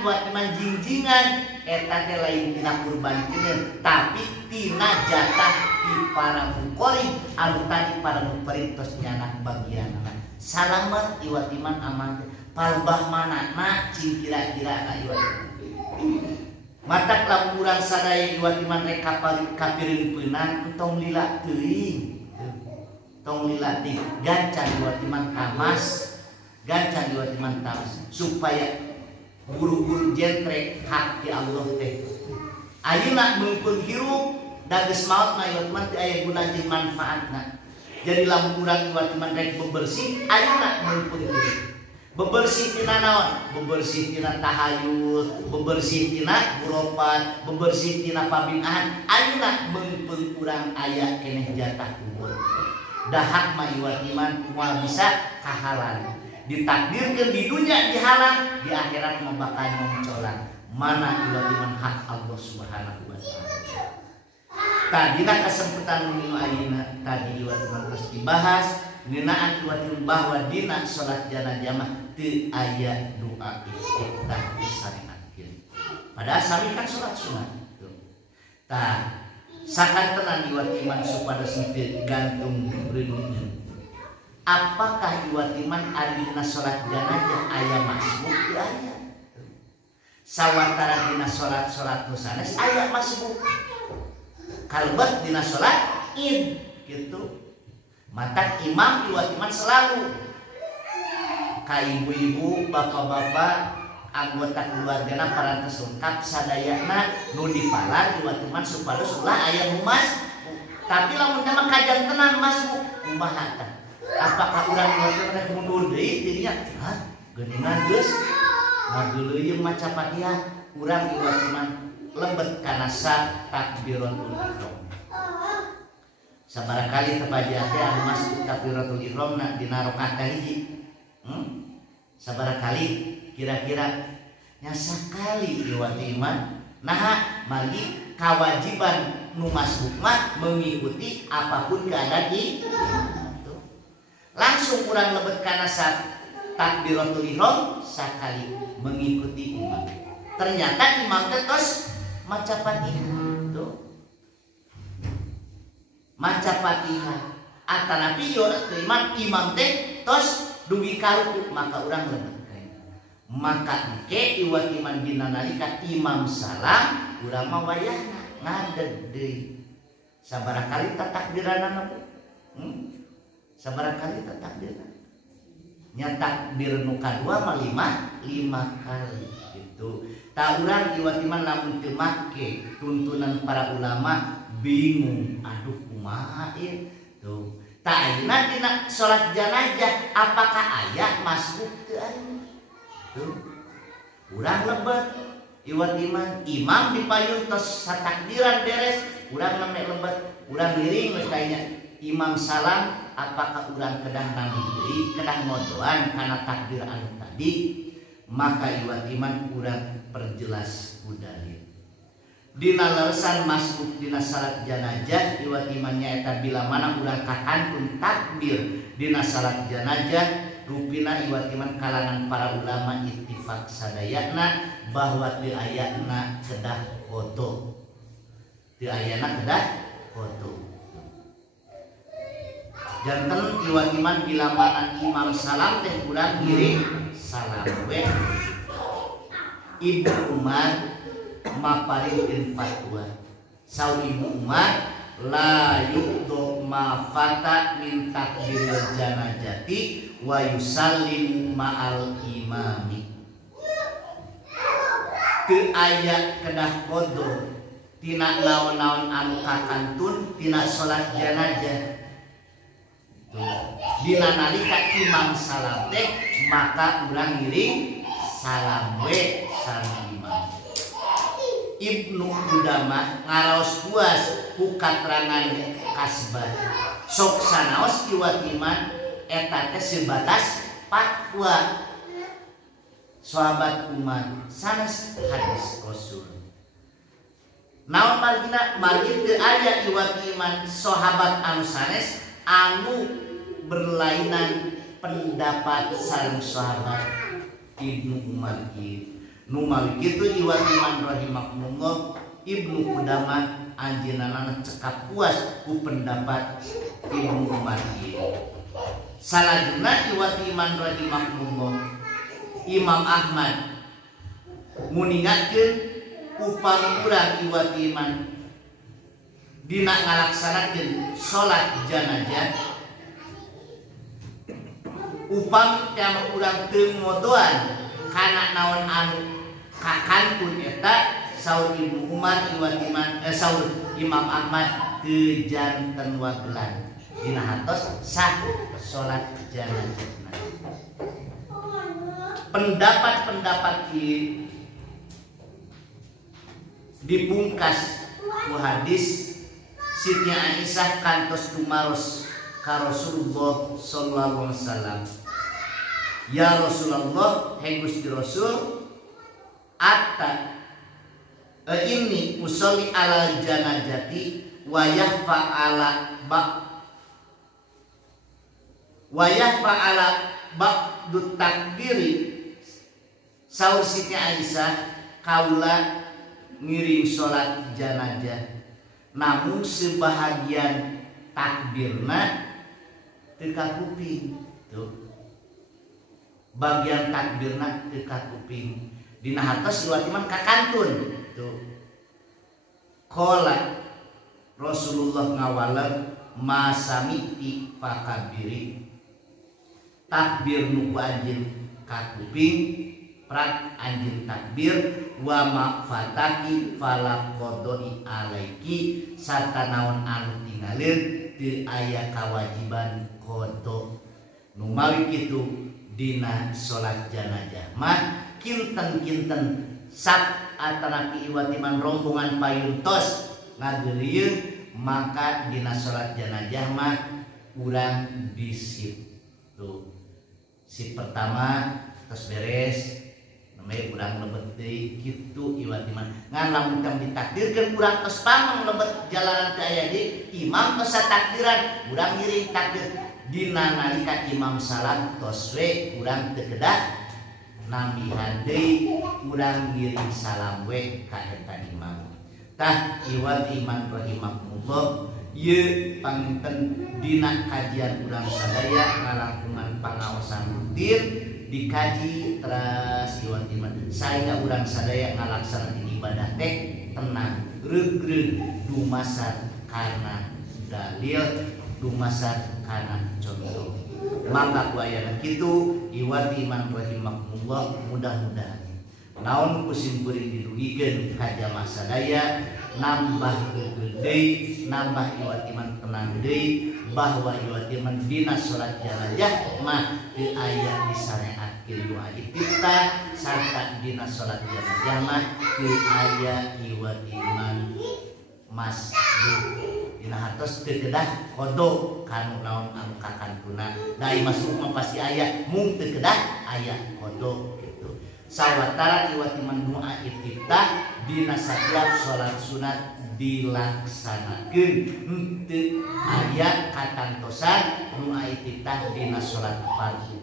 iwat iman jinjingan eta teh lain tina kurbankeun tapi tina jatah di para mukori anu tadi para mufarid tos nyanak bagianna salamet iwat iman aman palbah manana cing kira-kira ka iwat matak lamun urang sadaya iwat iman rek kapireun peunang tong lila teuing tong lila teuing gancan iwat iman tamas gancan iwat iman tamas supaya guru-guru jentrek hak di Allah teh ayeuna mungkin hirup da geus maot mah iwat iman teu aya guna jeung manfaatna jadi lamun urang iwat iman rek bebersih ayeuna mungkin hirup bebersih tina naon bebersih tina tahayul bebersih tina guropan bebersih tina pabinahan ayeuna mungkin urang aya keneh jatah umur dahak mah iwat iman moal bisa kahalan ditakdirkan di dunia dihalang di akhirat bakal mencolak mana iwat iman hak Allah Subhanahu wa taala. Tadina kesempatan nu ayeuna tadi iwat iman terus dibahas ngeunaan iwat iman bahwa dina salat janazah mah teu aya doa iftitah disyariatkeun. Padahal sami kan salat sunat. Tah sakantenan iwat iman supados teu gantung reuneukeun. Apakah iwat iman ari dina salat janazah aya masbuk teu aya? Sawatara dina salat-salat nu sanes aya masbuk. Kalebet dina salat Id gitu. Mata imam iwat iman selalu ka ibu-ibu, bapak-bapak, anggota keluargana parantos lengkap sadayana nu dipalar iwat iman supados ulah aya mas. Tapi lamun mah kajang tenan masbuk kumaha tah? Apakah urang iwat mundur deui tidinya? Hah, geuningan geus ngageuleuyeung maca Fatihah urang iwat iman lembet kana takbiratul ihram. Sabarakali tepajian teh anu masuk takbiratul ihram dina rakaat kahiji. Sabarakali kira-kira nya sakali iwat iman naha margi kewajiban nu masbuk mah mengikuti apapun keadaan langsung kurang lebet kana takbiratul ihram sakali mengikuti imam. Ternyata imam teh tos maca Fatihah tuh. Maca Fatihah. Atanapi yo teu imam teh tos dugi ka ruku maka urang lebet kae. Maka engke iwat iman dina nalika imam salam urang mah wayahna ngadeg deui. Sabarakali takbiranna sabarakali takbir nya takbir nu kadua mah lima kali gitu. Ta urang iwat iman lamun teu make tuntunan para ulama bingung aduh kumaha ieu tuh. Ta ayeuna dina salat janazah apakah aya masbuk teu aya tuh. Urang lebet iwat iman imam dipayun tos satakbiran beres urang mah lebet urang miring geus kayaknya imam salam apakah urang kedah nampi deui kedah ngodoan kana takbir anu tadi maka iwat iman urang perjelas ku dalil dina leresan masbuk dina salat janazah iwat imannya eta bila mana urang kakantun takbir dina salat janazah rupina iwat iman kalangan para ulama ittifaq sadayana bahwa teu ayana kedah qodho teu ayana kedah qodho. Janten iwat iman bila mana imam salam teh urang ngiring salam we. Ibnu Umar maparikeun fatwa. Saur Ibnu Umar la yuqdu ma fata min takbiril janazati wa yusallimu ma'al imami. Teu aya kedah qodho tina naon-naon anu kakantun tina salat janazah. Dina nalika imam salam teh maka urang ngiring salam we sareng imam. Ibnu Qudamah ngaraos puas ku katerangan kasbah. Sok sanaos iwat iman eta teh sebatas fatwa sahabat Umar sanes hadis Rasul. Naon margina margi teu aya iwat iman sahabat anu sanes anu berlainan pendapat sareng sahabat Ibnu Umar ieu. Numawi kitu iwat iman rahimakumullah Ibnu Qudamah anjeunna cekap puas ku pendapat Ibnu Umar ieu. Salajengna iwat iman rahimakumullah Imam Ahmad nguningatkeun upami urang iwat iman dina ngalaksanakeun salat janazah upami teh urang teu ngodoan kana naon anu kakantun eta saur Ibnu Umar iwat iman saur Imam Ahmad teu janten wagelan dina hartos sah salat janazah. Pendapat-pendapat ieu dipungkas ku hadis Siti Aisyah kantos tumaros ka Rasulullah sallallahu alaihi wasallam. Ya Rasulullah, hai Gusti Rasul, atta ini usolli ala janazati wa yahfa ala ba'du takbiri. Saur Siti Aisyah, kaula ngiring salat janazah namun sebahagian takbirna teu ka kuping. Tuh. Bagian takbirna teu ka kuping. Dina hartos iwat iman kakantun. Tuh. Qala Rasulullah ngawaler masamiti fakabiri. Takbir nu ku anjeun ka kuping, prak anjeun takbir wa mafataki fala qodoi alaiki sarta naon anu tinggalin teu aya kawajiban qodho. Nu mawi kitu dina salat janazah mah kinten-kinten sak atanapi iwat iman rombongan payuntos ngageulieun maka dina salat janazah mah urang disip. Tuh. Sip pertama tos beres namanya urang lebet deui kitu iwat iman ngan lamun teu ditakdirkeun urang tos pamang lebet jalanan teh aya di imam tos satakdiran urang ngiring takdir dina nalika imam salam tos we urang teu kedah nambihan deui urang ngiring salam we ka eta imam. Tah iwat iman rahimakumullah ieu panginten dina kajian urang sadaya ngalangkungan pangaosan rutin dikaji teras iwat iman saengga urang sadaya ngalaksanakeun ibadah teh tenang reug-reug dumasar kana dalil dumasar kana contoh. Maka ku ayana kitu iwat iman rahimakumullah mudah-mudahan naon kusim kuring didugikeun ka jamaah sadaya nambah deui nambah iwat iman tenang deui bahwa iwat iman dina salat janazah mah teu aya disareatkeun doa iftitah sarta dina salat janazah mah teu aya iwat iman masbuk dina hartos teu kedah qodho kanu naon anu kakantuna da masbuk mah pasti aya mung teu kedah aya qodho kitu. Sawatara iwat iman doa iftitah dina setiap salat sunat dilaksanakeun henteu aya katantosan doa iftitah dina salat fardu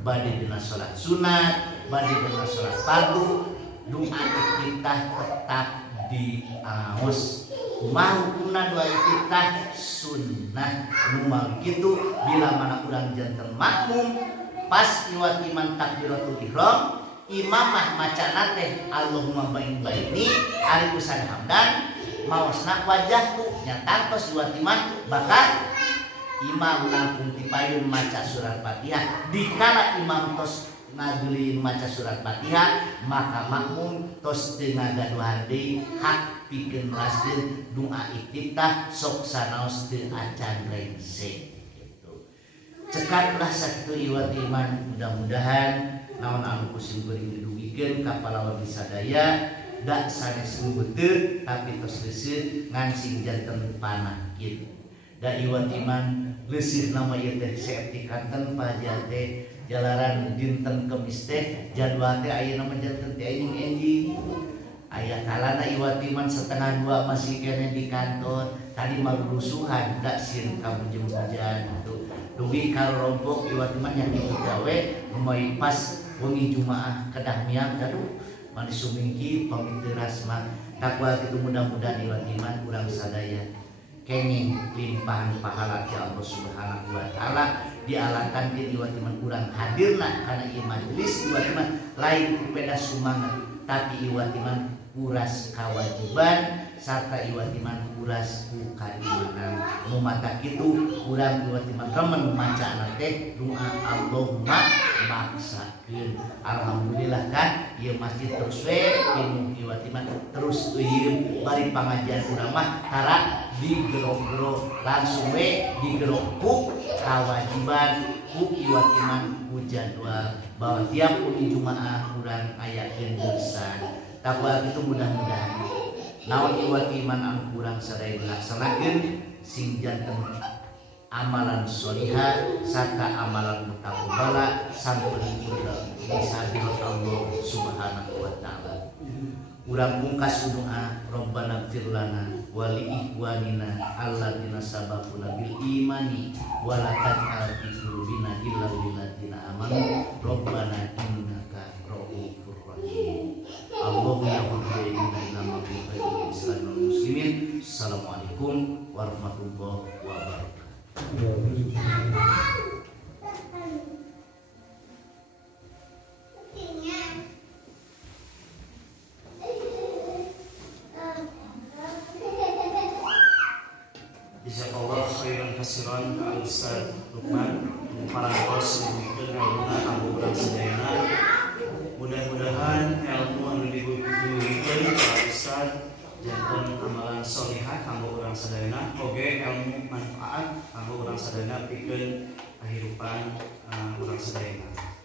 bade dina salat sunat bade dina salat fardu doa iftitah tetap diaos kumaha hukumna doa iftitah sunnah nu kitu bila mana urang janten makmum pas iwat iman takbiratul ihram imamah macana teh Allahumma bain baini ari usan hamdan maosna wajahku nyatantos iwat iman bakal imam langkung dipayun maca surat Fatihah dikala imam tos ngageulin maca surat Fatihah maka makmum tos teu ngagaduhan deui hak pikeun raskeun doa iftitah sok sanaos teu acan rensek gitu. Cekatlah sakitu iwat iman mudah-mudahan naon anu kusim kuring didugikeun ka palawan sadaya da sanes beuteut tapi tos leuseuh ngan sing janten panah kitu. Da iwat iman leusih nama ieu teh seeptikanten paja teh jalaran dinten Kemis teh jadwal teh ayeuna mah janten teh enjing-enjing. Aya kalana iwat iman 1:30 masih kene di kantor. Tadi mah rusuhan da sieun ka hujan tuh. Dugi karompok iwat iman yang digawe moy pas wengi Jumaah kedah miang aduh mani sumingki pamiteras mah takwa kitu mudah-mudahan iwatiman urang sadaya kenging limpahan pahala ti Allah Subhanahu wa taala dialakan di iwatiman urang hadirna kana ieu majelis iwatiman lain kupeda sumangat tapi iwatiman uras kewajiban serta iwatiman uras ku keimanan nu mata kitu urang iwatiman remen maca teh doa Allahumma maksakeun alhamdulillah kan ieu masjid terus we pinuh iwatiman terus ieu bari pangajian urang mah tara digerok-gerok langsung we digerok ku kewajiban ku iwatiman ku jadwal bahwa tiap uni Jumaah urang ayakeun bersan takwa itu mudah-mudahan naon iwatiman anu kurang sadaya dilaksanakeun sing janten amalan sholiha sarta amalan mutaqabbala sampeun disabila Allah Subhanahu wa taala. Urang pungkas doa Rabbana ighfir lana wa li ikhwanina alladzina sabaquna bil imani wa la taj'al fi qulubina ghillan lil ladzina amanu Rabbana innaka ra'ufur rahim. Allahu yahdi ila maqatil Islam wal muslimin. Assalamualaikum warahmatullahi wabarakatuh. Jazakallah khairan kasiran ka Ustaz Lukman parantos dibikeun ilmuna kanggo urang sadayana. Mudah-mudahan ilmu anu dibikeun ka Ustaz janten amalan sholihah kanggo urang sadayana oge ilmu manfaat kanggo urang sadayana pikeun kahirupan urang sadayana.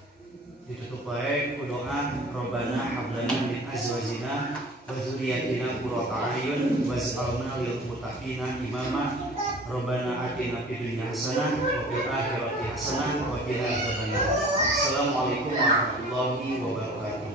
Ditutup bae ku doa Rabbana hablana min azwajina wa dzurriyyatina qurrata a'yun waj'alna lil muttaqina imama. Rabbana atina fid dunya hasanah wa fil akhirati hasanah wa qina adzabannar. Assalamualaikum warahmatullahi wabarakatuh.